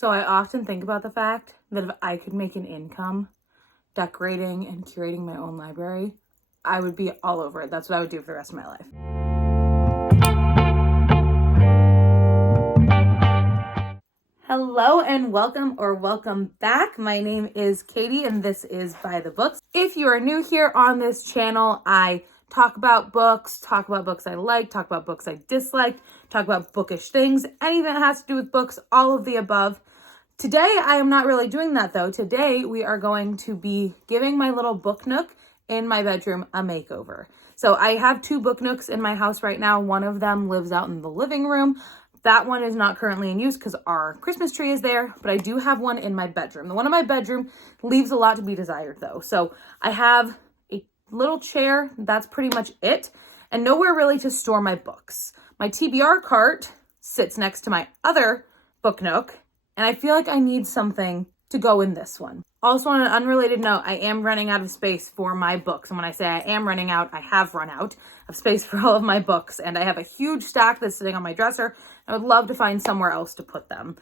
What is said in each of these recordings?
So I often think about the fact that if I could make an income decorating and curating my own library, I would be all over it. That's what I would do for the rest of my life. Hello and welcome back. My name is Katie and this is By the Books. If you are new here on this channel, I talk about books I like, talk about books I dislike, talk about bookish things, anything that has to do with books, all of the above. Today, I am not really doing that though. Today, we are going to be giving my little book nook in my bedroom a makeover. So I have two book nooks in my house right now. One of them lives out in the living room. That one is not currently in use because our Christmas tree is there, but I do have one in my bedroom. The one in my bedroom leaves a lot to be desired though. So I have a little chair, that's pretty much it, and nowhere really to store my books. My TBR cart sits next to my other book nook, and I feel like I need something to go in this one. Also, on an unrelated note, I am running out of space for my books. And when I say I am running out, I have run out of space for all of my books. And I have a huge stack that's sitting on my dresser. I would love to find somewhere else to put them.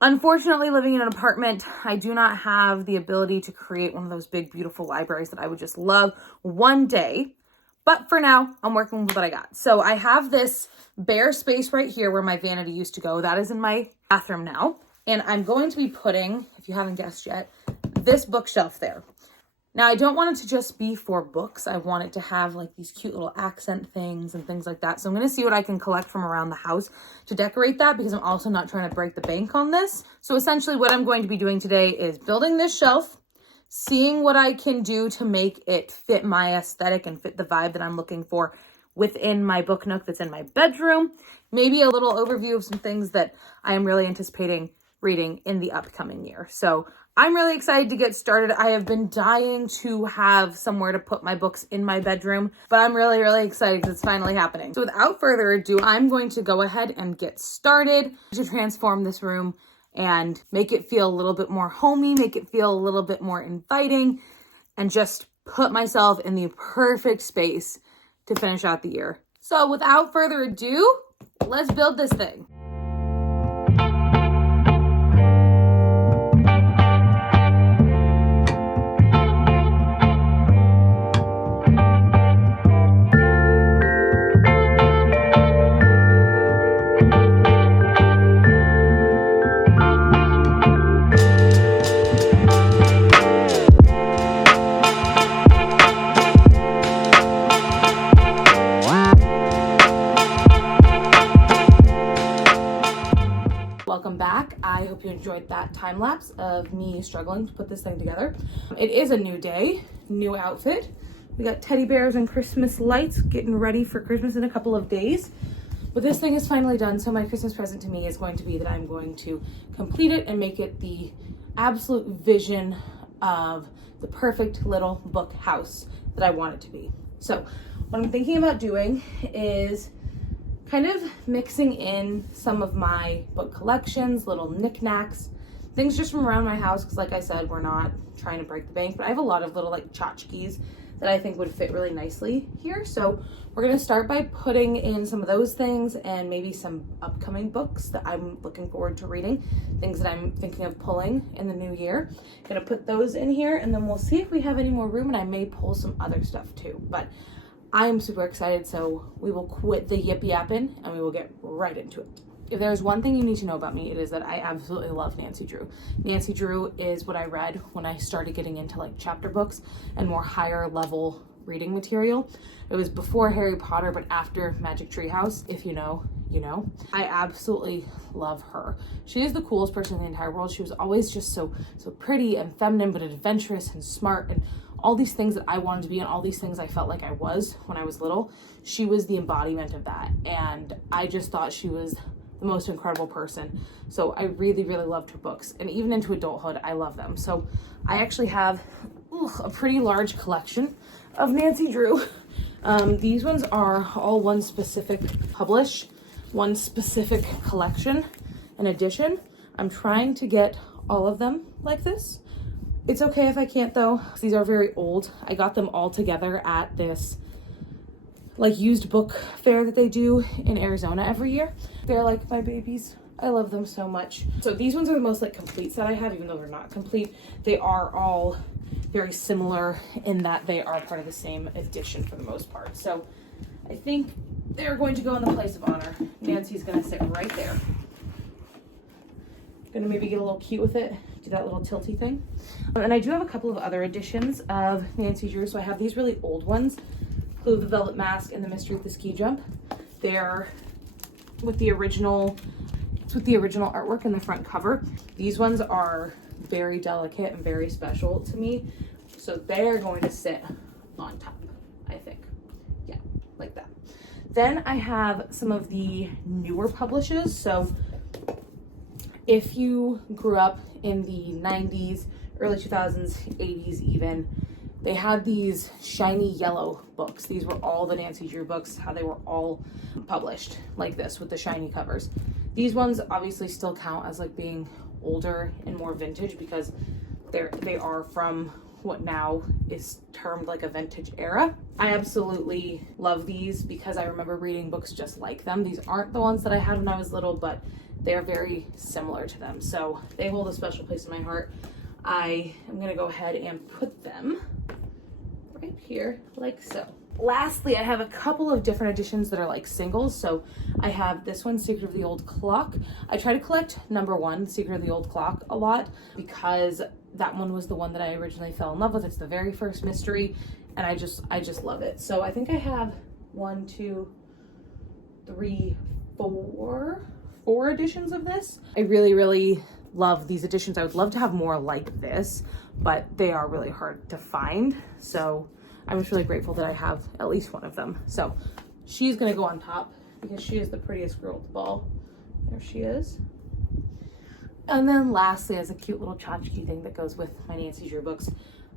Unfortunately, living in an apartment, I do not have the ability to create one of those big, beautiful libraries that I would just love one day. But for now, I'm working with what I got. So I have this bare space right here where my vanity used to go. That is in my bathroom now. And I'm going to be putting, if you haven't guessed yet, this bookshelf there. Now, I don't want it to just be for books. I want it to have like these cute little accent things and things like that. So I'm going to see what I can collect from around the house to decorate that, because I'm also not trying to break the bank on this. So essentially what I'm going to be doing today is building this shelf, seeing what I can do to make it fit my aesthetic and fit the vibe that I'm looking for within my book nook that's in my bedroom. Maybe a little overview of some things that I am really anticipating reading in the upcoming year. So I'm really excited to get started. I have been dying to have somewhere to put my books in my bedroom, but I'm really, really excited because it's finally happening. So without further ado, I'm going to go ahead and get started to transform this room and make it feel a little bit more homey, make it feel a little bit more inviting, and just put myself in the perfect space to finish out the year. So without further ado, let's build this thing. Welcome back. I hope you enjoyed that time lapse of me struggling to put this thing together. It is a new day, new outfit. We got teddy bears and Christmas lights, getting ready for Christmas in a couple of days. But this thing is finally done, so my Christmas present to me is going to be that I'm going to complete it and make it the absolute vision of the perfect little book house that I want it to be. So what I'm thinking about doing is kind of mixing in some of my book collections, little knickknacks, things just from around my house, because like I said, we're not trying to break the bank, but I have a lot of little like tchotchkes that I think would fit really nicely here. So we're going to start by putting in some of those things and maybe some upcoming books that I'm looking forward to reading, things that I'm thinking of pulling in the new year. Gonna put those in here, and then we'll see if we have any more room, and I may pull some other stuff too. But I'm super excited, so we will quit the yip yapping and we will get right into it. If there's one thing you need to know about me, it is that I absolutely love Nancy Drew. Nancy Drew is what I read when I started getting into like chapter books and more higher level reading material. It was before Harry Potter, but after Magic Tree House. If you know, you know. I absolutely love her. She is the coolest person in the entire world. She was always just so pretty and feminine, but adventurous and smart and all these things that I wanted to be and all these things I felt like I was when I was little. She was the embodiment of that. And I just thought she was the most incredible person. So I really, really loved her books. And even into adulthood, I love them. So I actually have a pretty large collection of Nancy Drew. These ones are all one specific publish, one specific collection, an edition. I'm trying to get all of them like this. It's okay if I can't though. These are very old. I got them all together at this like used book fair that they do in Arizona every year. They're like my babies. I love them so much. So these ones are the most like complete set I have, even though they're not complete. They are all very similar in that they are part of the same edition for the most part. So I think they're going to go in the place of honor. Nancy's gonna sit right there. Gonna maybe get a little cute with it, do that little tilty thing. And I do have a couple of other editions of Nancy Drew. So I have these really old ones, Clue of the Velvet Mask and The Mystery of the Ski Jump. They're with the original, it's with the original artwork in the front cover. These ones are very delicate and very special to me. So they're going to sit on top, I think. Yeah, like that. Then I have some of the newer publishes. So if you grew up in the 90s, early 2000s, 80s even, they had these shiny yellow books. These were all the Nancy Drew books, how they were all published like this with the shiny covers. These ones obviously still count as like being older and more vintage because they are from what now is termed like a vintage era. I absolutely love these because I remember reading books just like them. These aren't the ones that I had when I was little, but they're very similar to them. So they hold a special place in my heart. I am gonna go ahead and put them right here like so. Lastly, I have a couple of different editions that are like singles. So I have this one, Secret of the Old Clock. I try to collect number one, Secret of the Old Clock, a lot because that one was the one that I originally fell in love with. It's the very first mystery and I just love it. So I think I have 1, 2, 3, 4 editions of this. I really love these editions. I would love to have more like this, but they are really hard to find. So I'm just really grateful that I have at least one of them. So she's gonna go on top because she is the prettiest girl at the ball. There she is. And then lastly, as a cute little tchotchke thing that goes with my Nancy Drew books,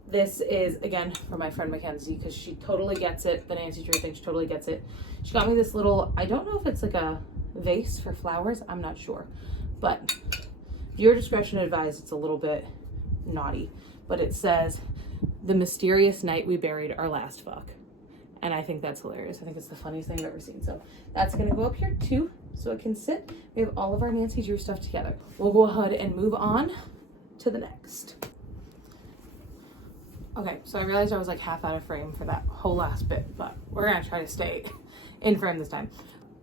this is again for my friend Mackenzie because she totally gets it. The Nancy Drew thing, she totally gets it. She got me this little, I don't know if it's like a vase for flowers, I'm not sure, but your discretion advised. It's a little bit naughty, but it says, "The mysterious night we buried our last fuck." And I think that's hilarious. I think it's the funniest thing I've ever seen. So that's gonna go up here too, so it can sit. We have all of our Nancy Drew stuff together. We'll go ahead and move on to the next. Okay, so I realized I was like half out of frame for that whole last bit, but we're gonna try to stay in frame this time.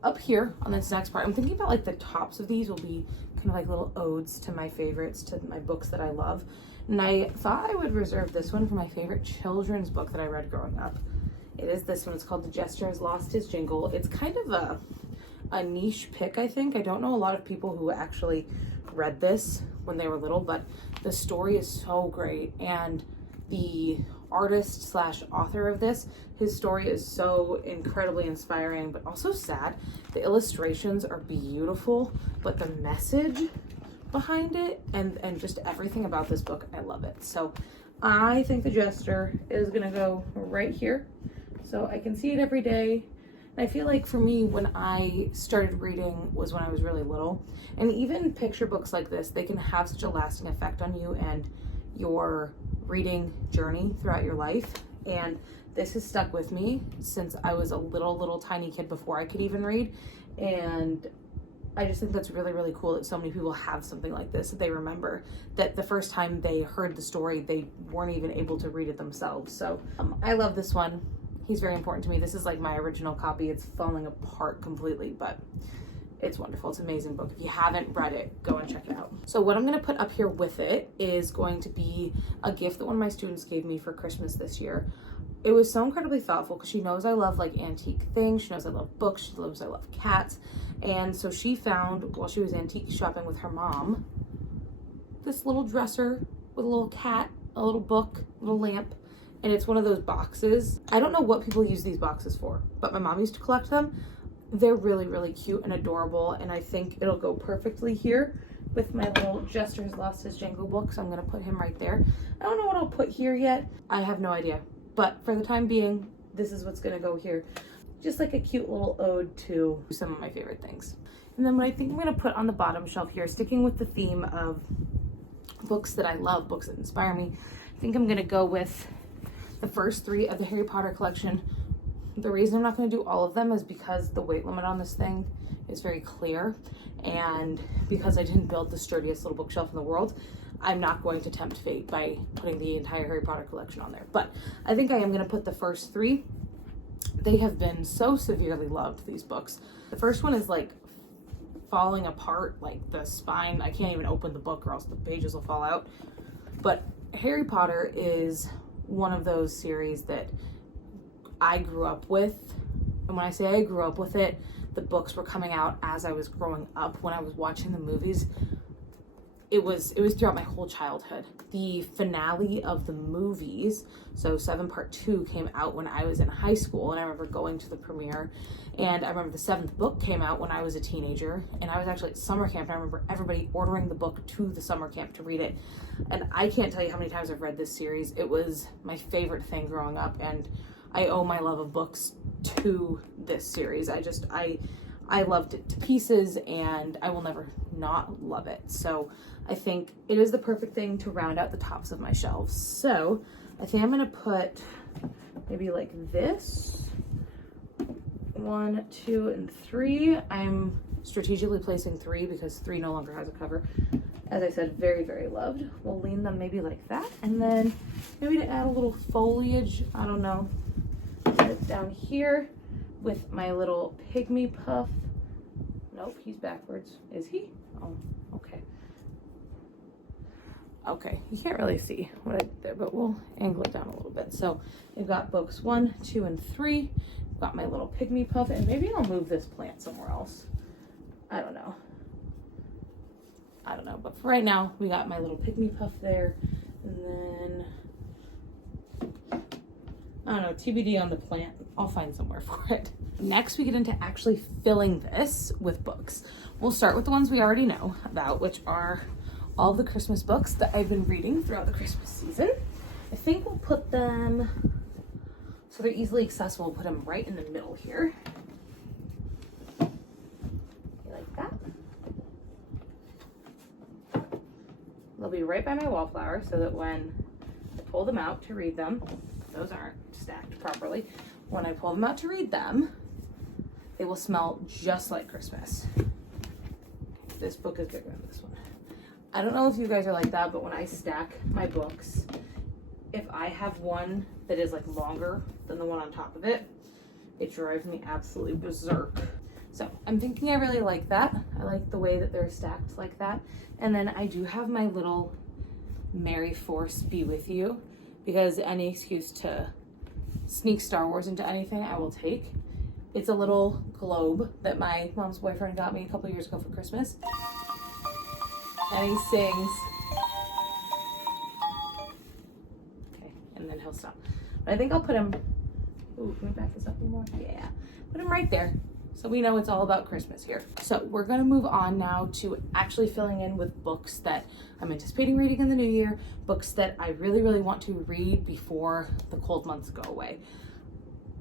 Up here on this next part, I'm thinking about like the tops of these will be kind of like little odes to my favorites, to my books that I love. And I thought I would reserve this one for my favorite children's book that I read growing up. It is this one. It's called The Jester Has Lost His Jingle. It's kind of a niche pick, I think. I don't know a lot of people who actually read this when they were little, but the story is so great. And the artist slash author of this, his story is so incredibly inspiring, but also sad. The illustrations are beautiful, but the message behind it and just everything about this book, I love it. So I think The Jester is gonna go right here so I can see it every day. And I feel like for me, when I started reading was when I was really little, and even picture books like this, they can have such a lasting effect on you and your reading journey throughout your life. And this has stuck with me since I was a little tiny kid before I could even read. And I just think that's really cool that so many people have something like this that they remember, that the first time they heard the story they weren't even able to read it themselves. So I love this one. He's very important to me. This is like my original copy. It's falling apart completely, but it's wonderful. It's an amazing book. If you haven't read it, go and check it out. So what I'm going to put up here with it is going to be a gift that one of my students gave me for Christmas this year. It was so incredibly thoughtful because she knows I love like antique things. She knows I love books. She knows I love cats. And so she found, while she was antique shopping with her mom, this little dresser with a little cat, a little book, a little lamp. And it's one of those boxes. I don't know what people use these boxes for, but my mom used to collect them. They're really cute and adorable, and I think it'll go perfectly here with my little Jester Has Lost His Jingle book, so I'm gonna put him right there. I don't know what I'll put here yet. I have no idea, but for the time being, this is what's gonna go here. Just like a cute little ode to some of my favorite things. And then what I think I'm gonna put on the bottom shelf here, sticking with the theme of books that I love, books that inspire me, I think I'm gonna go with the first 3 of the Harry Potter collection. The reason I'm not going to do all of them is because the weight limit on this thing It's very clear. And because I didn't build the sturdiest little bookshelf in the world, I'm not going to tempt fate by putting the entire Harry Potter collection on there. But I think I am going to put the first 3. They have been so severely loved, these books. The first one is like falling apart, like the spine. I can't even open the book or else the pages will fall out. But Harry Potter is one of those series that I grew up with. And when I say I grew up with it, the books were coming out as I was growing up. When I was watching the movies, it was throughout my whole childhood. The finale of the movies, so 7 Part 2, came out when I was in high school, and I remember going to the premiere. And I remember the 7th book came out when I was a teenager, and I was actually at summer camp, and I remember everybody ordering the book to the summer camp to read it. And I can't tell you how many times I've read this series. It was my favorite thing growing up, and I owe my love of books to this series. I loved it to pieces, and I will never not love it. So I think it is the perfect thing to round out the tops of my shelves. So I think I'm gonna put maybe like this, 1, 2, and 3. I'm strategically placing 3 because 3 no longer has a cover. As I said, very, very loved. We'll lean them maybe like that. And then maybe to add a little foliage, I don't know, put it down here with my little pygmy puff. Nope, he's backwards. Is he? Oh, okay. Okay, you can't really see what I did there, but we'll angle it down a little bit. So I've got books 1, 2, and 3. I've got my little pygmy puff, and maybe I'll move this plant somewhere else. I don't know. But for right now, we got my little pygmy puff there, and then I don't know, TBD on the plant. I'll find somewhere for it. Next, we get into actually filling this with books. We'll start with the ones we already know about, which are all the Christmas books that I've been reading throughout the Christmas season. I think we'll put them, so they're easily accessible, we'll put them right in the middle here. Like that. They'll be right by my wallflower so that when I pull them out to read them, those aren't stacked properly. When I pull them out to read them, they will smell just like Christmas. This book is bigger than this one. I don't know if you guys are like that, but when I stack my books, if I have one that is like longer than the one on top of it, it drives me absolutely berserk. So I'm thinking I really like that. I like the way that they're stacked like that. And then I do have my little Merry Force be with you, because any excuse to sneak Star Wars into anything I will take. It's a little globe that my mom's boyfriend got me a couple years ago for Christmas. And he sings. Okay, and then he'll stop. But I think I'll put him, ooh, can we back this up anymore? Yeah, put him right there. So we know it's all about Christmas here. So we're gonna move on now to actually filling in with books that I'm anticipating reading in the new year, books that I really, really want to read before the cold months go away.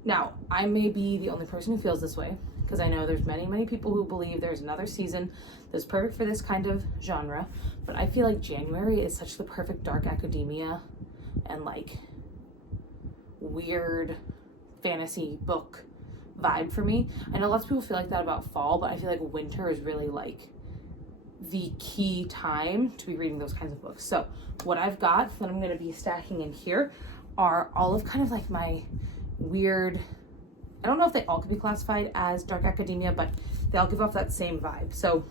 Now, I may be the only person who feels this way, because I know there's many, many people who believe there's another season that's perfect for this kind of genre, but I feel like January is such the perfect dark academia and like weird fantasy book vibe for me. I know lots of people feel like that about fall, but I feel like winter is really like the key time to be reading those kinds of books. So what I've got that I'm going to be stacking in here are all of kind of like my weird, I don't know if they all could be classified as dark academia, but they all give off that same vibe. So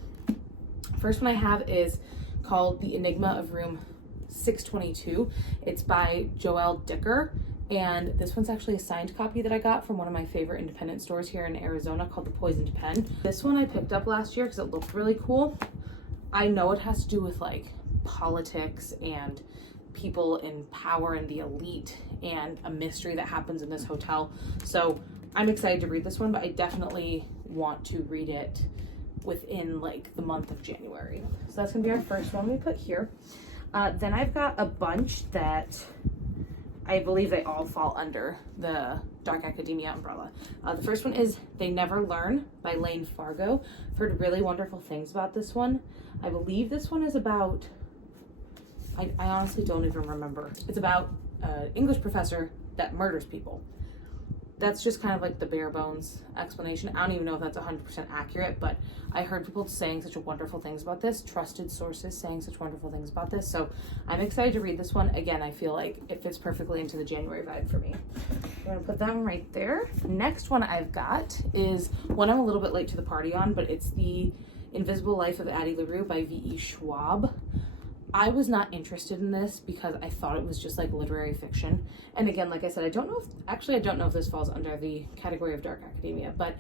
first one I have is called The Enigma of Room 622. It's by Joelle Dicker. And this one's actually a signed copy that I got from one of my favorite independent stores here in Arizona called The Poisoned Pen. This one I picked up last year because it looked really cool. I know it has to do with like politics and people in power and the elite and a mystery that happens in this hotel. So I'm excited to read this one, but I definitely want to read it within like the month of January. So that's gonna be our first one we put here. Then I've got a bunch that I believe they all fall under the dark academia umbrella. The first one is They Never Learn by Lane Fargo. I've heard really wonderful things about this one. I believe this one is about, I honestly don't even remember. It's about an English professor that murders people. that's just kind of like the bare bones explanation. I don't even know if that's 100% accurate, but I heard people saying such wonderful things about this, trusted sources saying such wonderful things about this. So I'm excited to read this one. Again, I feel like it fits perfectly into the January vibe for me. I'm gonna put that one right there. The next one I've got is one I'm a little bit late to the party on, but it's The Invisible Life of Addie LaRue by V.E. Schwab. I was not interested in this because I thought it was just like literary fiction. And again, like I said, I don't know if this falls under the category of dark academia, but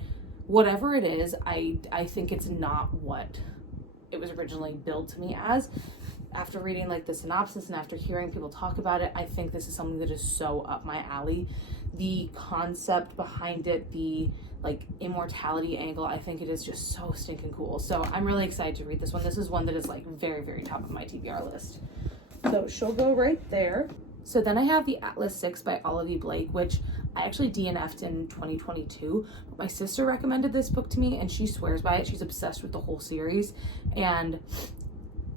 whatever it is, I think it's not what it was originally billed to me as. After reading like the synopsis and after hearing people talk about it, I think this is something that is so up my alley. The concept behind it, the like immortality angle, I think it is just so stinking cool. So I'm really excited to read this one. This is one that is like very, very top of my TBR list. So she'll go right there. So then I have The Atlas 6 by Olivia Blake, which I actually DNF'd in 2022. But my sister recommended this book to me and she swears by it. She's obsessed with the whole series. And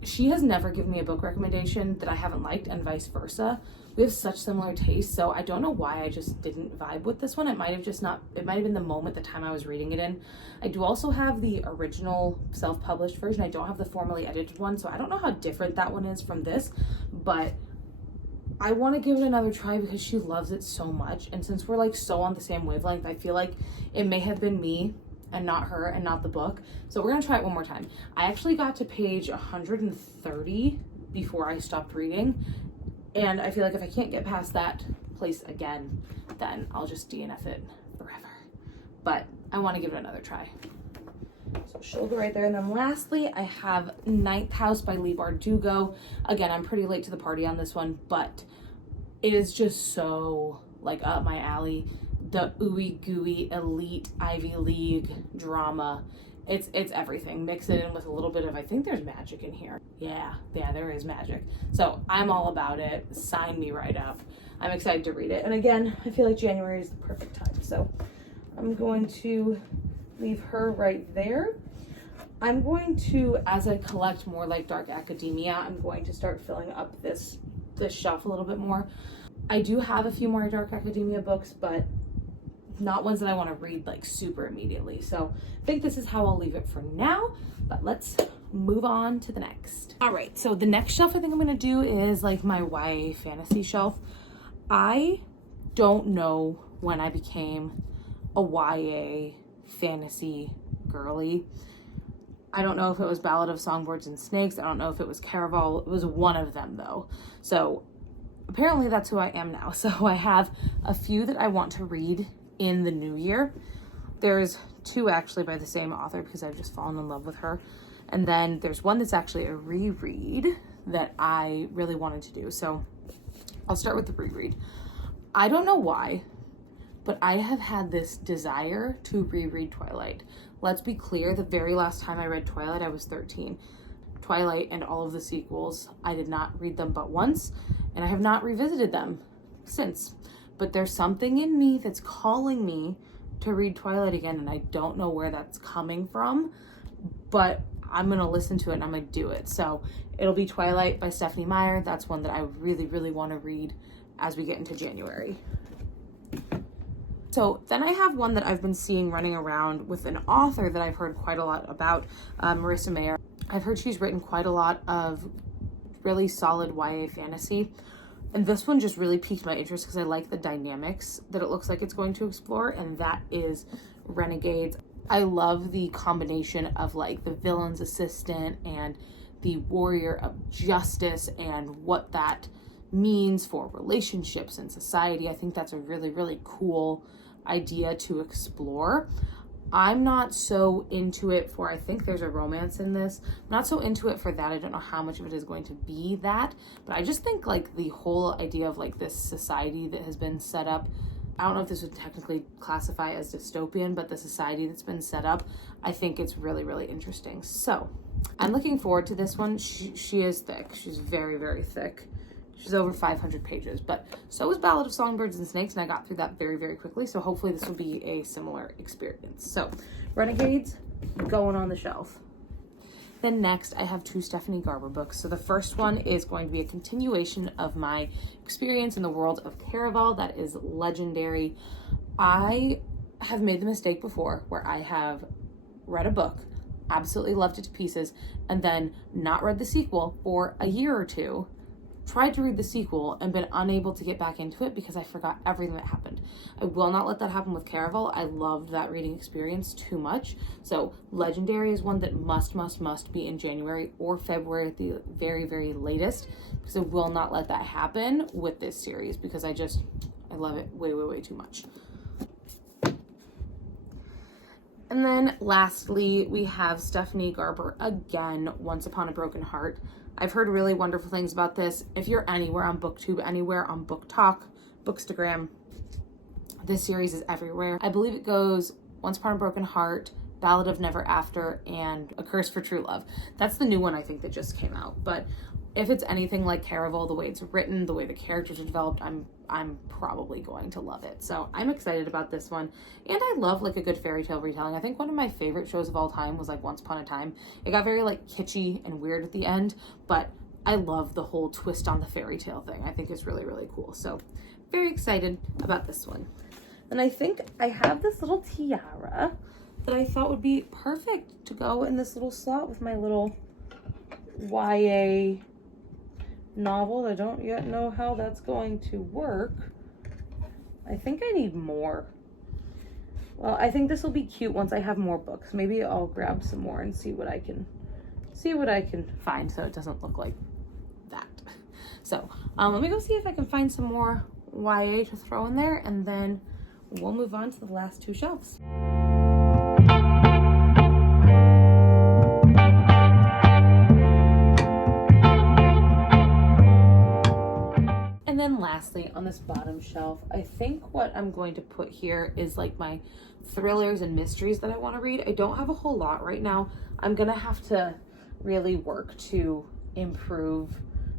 she has never given me a book recommendation that I haven't liked, and vice versa. We have such similar tastes, so I don't know why I just didn't vibe with this one. It might have been the moment, the time I was reading it in. I do also have the original self-published version. I don't have the formally edited one, so I don't know how different that one is from this, but I want to give it another try because she loves it so much. And since we're like so on the same wavelength, I feel like it may have been me and not her and not the book. So we're gonna try it one more time. I actually got to page 130 before I stopped reading. And I feel like if I can't get past that place again, then I'll just DNF it forever. But I want to give it another try. So she'll go right there. And then lastly, I have Ninth House by Leigh Bardugo. Again, I'm pretty late to the party on this one, but it is just so like up my alley. The ooey gooey elite Ivy League drama. It's everything. Mix it in with a little bit of, I think there's magic in here. Yeah, there is magic. So I'm all about it. Sign me right up. I'm excited to read it. And again, I feel like January is the perfect time. So I'm going to leave her right there. I'm going to, as I collect more like dark academia, I'm going to start filling up this shelf a little bit more. I do have a few more dark academia books, but not ones that I want to read like super immediately. So I think this is how I'll leave it for now, but let's move on to the next. All right, so the next shelf I think I'm gonna do is like my YA fantasy shelf. I don't know when I became a YA fantasy girly. I don't know if it was Ballad of Songbirds and Snakes. I don't know if it was Caraval. It was one of them though. So apparently that's who I am now. So I have a few that I want to read in the new year. There's two actually by the same author because I've just fallen in love with her. And then there's one that's actually a reread that I really wanted to do. So I'll start with the reread. I don't know why, but I have had this desire to reread Twilight. Let's be clear, the very last time I read Twilight, I was 13. Twilight and all of the sequels, I did not read them but once, and I have not revisited them since. But there's something in me that's calling me to read Twilight again, and I don't know where that's coming from, but I'm gonna listen to it and I'm gonna do it. So it'll be Twilight by Stephanie Meyer. That's one that I really, really want to read as we get into January. So then I have one that I've been seeing running around with an author that I've heard quite a lot about, Marissa Mayer. I've heard she's written quite a lot of really solid YA fantasy. And this one just really piqued my interest because I like the dynamics that it looks like it's going to explore, and that is Renegades. I love the combination of like the villain's assistant and the warrior of justice and what that means for relationships and society. I think that's a really, really cool idea to explore. I'm not so into it for, I think there's a romance in this. I'm not so into it for that. I don't know how much of it is going to be that, but I just think like the whole idea of like this society that has been set up, I don't know if this would technically classify as dystopian, but the society that's been set up, I think it's really, really interesting. So I'm looking forward to this one. She is thick. She's very, very thick. She's over 500 pages, but so is Ballad of Songbirds and Snakes, and I got through that very, very quickly, so hopefully this will be a similar experience. So, Renegades, going on the shelf. Then next, I have two Stephanie Garber books. So the first one is going to be a continuation of my experience in the world of Caraval. That is Legendary. I have made the mistake before where I have read a book, absolutely loved it to pieces, and then not read the sequel for a year or two, tried to read the sequel and been unable to get back into it because I forgot everything that happened. I will not let that happen with Caraval. I loved that reading experience too much. So Legendary is one that must be in January or February at the very, very latest, because I will not let that happen with this series because I love it way too much. And then lastly, we have Stephanie Garber again, Once Upon a Broken Heart. I've heard really wonderful things about this. If you're anywhere on BookTube, anywhere on Book Talk, Bookstagram, this series is everywhere. I believe it goes Once Upon a Broken Heart, Ballad of Never After, and A Curse for True Love. That's the new one I think that just came out. But if it's anything like Caraval, the way it's written, the way the characters are developed, I'm probably going to love it. So I'm excited about this one. And I love like a good fairy tale retelling. I think one of my favorite shows of all time was like Once Upon a Time. It got very like kitschy and weird at the end, but I love the whole twist on the fairy tale thing. I think it's really, really cool. So very excited about this one. And I think I have this little tiara that I thought would be perfect to go in this little slot with my little YA novel. I don't yet know how that's going to work. I think I need more. Well, I think this will be cute once I have more books. Maybe I'll grab some more and see what I can find so it doesn't look like that. So let me go see if I can find some more YA to throw in there, and then we'll move on to the last two shelves. And then lastly, on this bottom shelf, I think what I'm going to put here is like my thrillers and mysteries that I want to read. I don't have a whole lot right now. I'm gonna have to really work to improve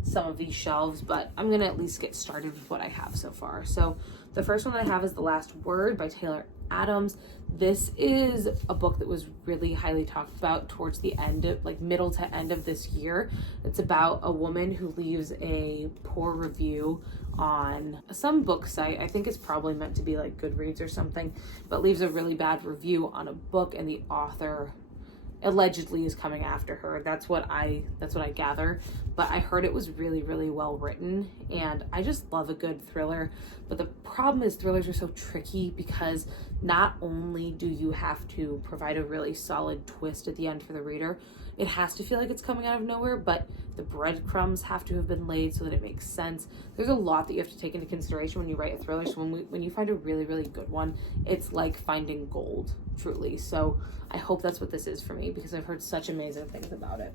some of these shelves, but I'm gonna at least get started with what I have so far. So the first one that I have is The Last Word by Taylor Adams. This is a book that was really highly talked about towards the end of, like middle to end of this year. It's about a woman who leaves a poor review on some book site. I think it's probably meant to be like Goodreads or something, but leaves a really bad review on a book, and the author allegedly is coming after her. That's what I gather. But I heard it was really, really well written, and I just love a good thriller. But the problem is thrillers are so tricky because not only do you have to provide a really solid twist at the end for the reader, it has to feel like it's coming out of nowhere, but the breadcrumbs have to have been laid so that it makes sense. There's a lot that you have to take into consideration when you write a thriller. So when you find a really, really good one, it's like finding gold, truly. So I hope that's what this is for me, because I've heard such amazing things about it.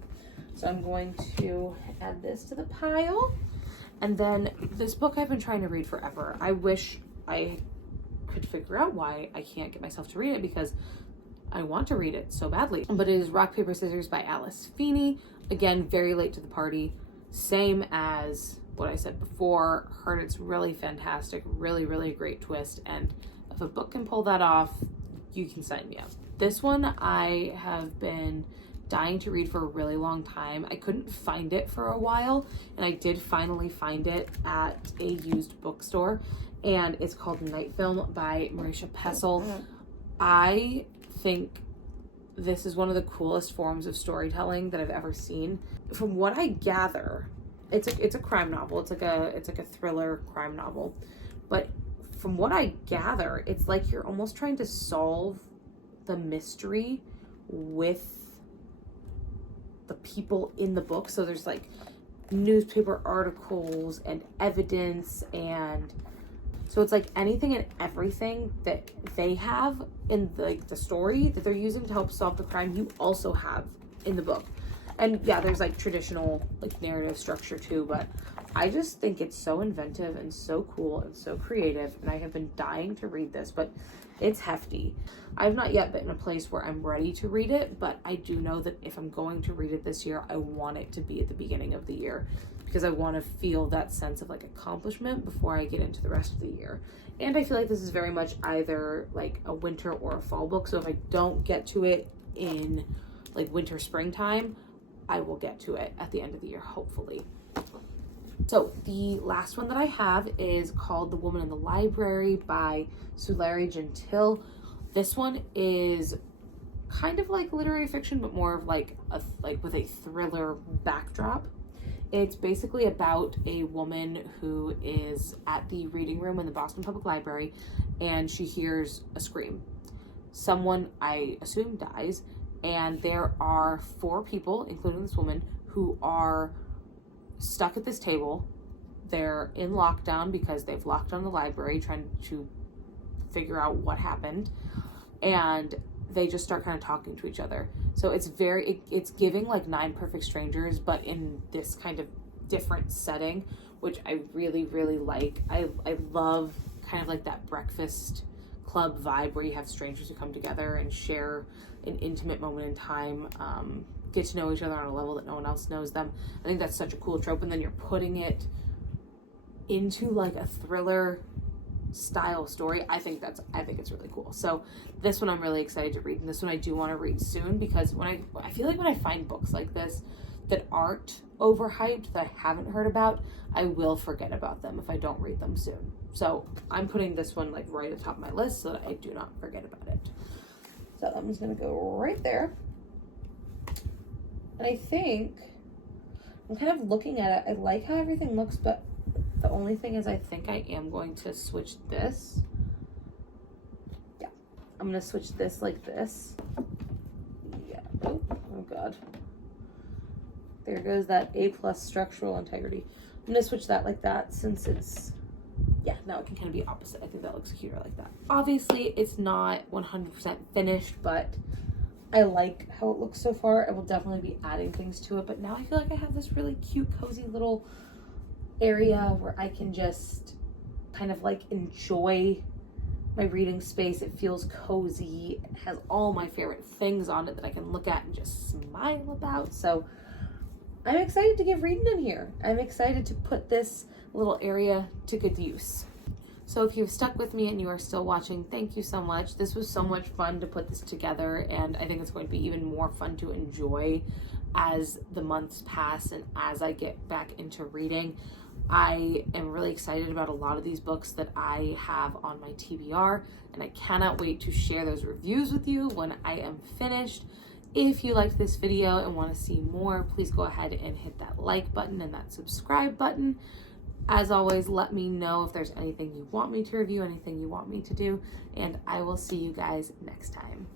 So I'm going to add this to the pile. And then this book I've been trying to read forever. I wish I could figure out why I can't get myself to read it, because I want to read it so badly. But it is Rock, Paper, Scissors by Alice Feeney. Again, very late to the party. Same as what I said before. Heard it's really fantastic. Really, really great twist. And if a book can pull that off, you can sign me up. This one I have been dying to read for a really long time. I couldn't find it for a while, and I did finally find it at a used bookstore, and it's called Night Film by Marisha Pessl. I think this is one of the coolest forms of storytelling that I've ever seen. From what I gather, it's a crime novel. It's like a thriller crime novel, but from what I gather, it's like you're almost trying to solve the mystery with the people in the book. So there's like newspaper articles and evidence, and so it's like anything and everything that they have in the story that they're using to help solve the crime, you also have in the book. And yeah, there's like traditional like narrative structure too, but I just think it's so inventive and so cool and so creative, and I have been dying to read this, but it's hefty. I've not yet been in a place where I'm ready to read it, but I do know that if I'm going to read it this year, I want it to be at the beginning of the year, because I want to feel that sense of like accomplishment before I get into the rest of the year. And I feel like this is very much either like a winter or a fall book. So if I don't get to it in like winter, springtime, I will get to it at the end of the year, hopefully. So the last one that I have is called The Woman in the Library by Sulari Gentile. This one is kind of like literary fiction, but more of like with a thriller backdrop. It's basically about a woman who is at the reading room in the Boston Public Library, and she hears a scream. Someone, I assume, dies, and there are 4 people, including this woman, who are stuck at this table. They're in lockdown because they've locked down the library, trying to figure out what happened, and they just start kind of talking to each other. So it's it's giving like 9 Perfect Strangers, but in this kind of different setting, which I really, really like. I love kind of like that breakfast club vibe where you have strangers who come together and share an intimate moment in time, get to know each other on a level that no one else knows them. I think that's such a cool trope, and then you're putting it into like a thriller style story. I think it's really cool. So this one I'm really excited to read, and this one I do want to read soon, because I feel like when I find books like this that aren't overhyped, that I haven't heard about, I will forget about them if I don't read them soon. So I'm putting this one like right at the top of my list so that I do not forget about it. So I'm just gonna go right there. And I think I'm kind of looking at it. I like how everything looks, but the only thing is I think I am going to switch this. Yeah, I'm gonna switch this like this. Yeah, oh God. There goes that A+ structural integrity. I'm gonna switch that like that, since it's, yeah, now it can kind of be opposite. I think that looks cuter like that. Obviously, it's not 100% finished, but I like how it looks so far. I will definitely be adding things to it, but now I feel like I have this really cute, cozy little area where I can just kind of like enjoy my reading space. It feels cozy. It has all my favorite things on it that I can look at and just smile about. So I'm excited to get reading in here. I'm excited to put this little area to good use. So if you've stuck with me and you are still watching, thank you so much. This was so much fun to put this together, and I think it's going to be even more fun to enjoy as the months pass and as I get back into reading. I am really excited about a lot of these books that I have on my TBR, and I cannot wait to share those reviews with you when I am finished. If you liked this video and want to see more, please go ahead and hit that like button and that subscribe button. As always, let me know if there's anything you want me to review, anything you want me to do, and I will see you guys next time.